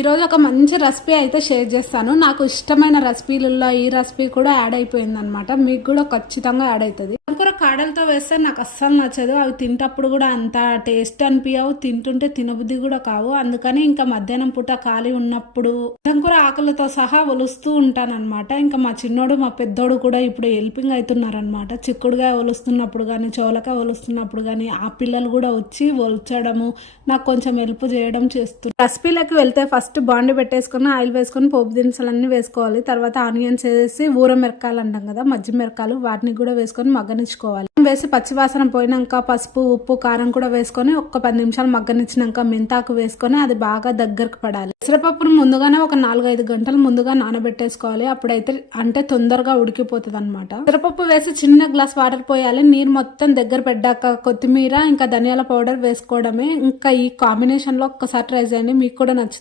ఈరోజు ఒక మంచి రెసిపీ అయితే షేర్ చేస్తాను. నాకు ఇష్టమైన రెసిపీలలో ఈ రెసిపీ కూడా యాడ్ అయిపోయింది అనమాట. మీకు కూడా ఖచ్చితంగా యాడ్ అవుతుంది. కూర కాడలతో వేస్తే నాకు అస్సలు నచ్చదు. అవి తింటప్పుడు కూడా అంత టేస్ట్ అనిపించవు, తింటుంటే తినబుద్ధి కూడా కావు. అందుకని ఇంకా మధ్యాహ్నం పూట ఖాళీ ఉన్నప్పుడు కూర ఆకులతో సహా ఒలుస్తూ ఉంటానన్నమాట. ఇంకా మా చిన్నోడు మా పెద్దోడు కూడా ఇప్పుడు హెల్పింగ్ అవుతున్నారనమాట. చిక్కుడుగా ఒలుస్తున్నప్పుడు కానీ చోలకాయ ఒలుస్తున్నప్పుడు కానీ ఆ పిల్లలు కూడా వచ్చి ఒల్చడము, నాకు కొంచెం హెల్ప్ చేయడం చేస్తున్నారు. రెసిపీలోకి వెళ్తే ఫస్ట్ బాండి పెట్టేసుకుని ఆయిల్ వేసుకొని పోపు దినుసులన్నీ వేసుకోవాలి. తర్వాత ఆనియన్స్ వేసి ఊర మిరకాయలు అంటాం కదా, మజ్జి మిరకాయలు, వాటిని కూడా వేసుకొని మగ్గనిచ్చుకోవాలి. వేసి పచ్చివాసన పోయినాక పసుపు ఉప్పు కారం కూడా వేసుకొని ఒక 10 నిమిషాలు మగ్గనిచ్చినాక మెంతాకు వేసుకొని అది బాగా దగ్గరకు పడాలి. పెసరపప్పును ముందుగానే ఒక 4-5 గంటలు ముందుగా నానబెట్టేసుకోవాలి. అప్పుడైతే అంటే తొందరగా ఉడికిపోతుంది అనమాట. పెసరపప్పు వేసి చిన్న గ్లాస్ వాటర్ పోయాలి. నీరు మొత్తం దగ్గర పెట్టాక కొత్తిమీర ఇంకా ధనియాల పౌడర్ వేసుకోవడమే. ఇంకా ఈ కాంబినేషన్ లో ఒక్కసారి ట్రై చేయండి, మీకు కూడా నచ్చుతుంది.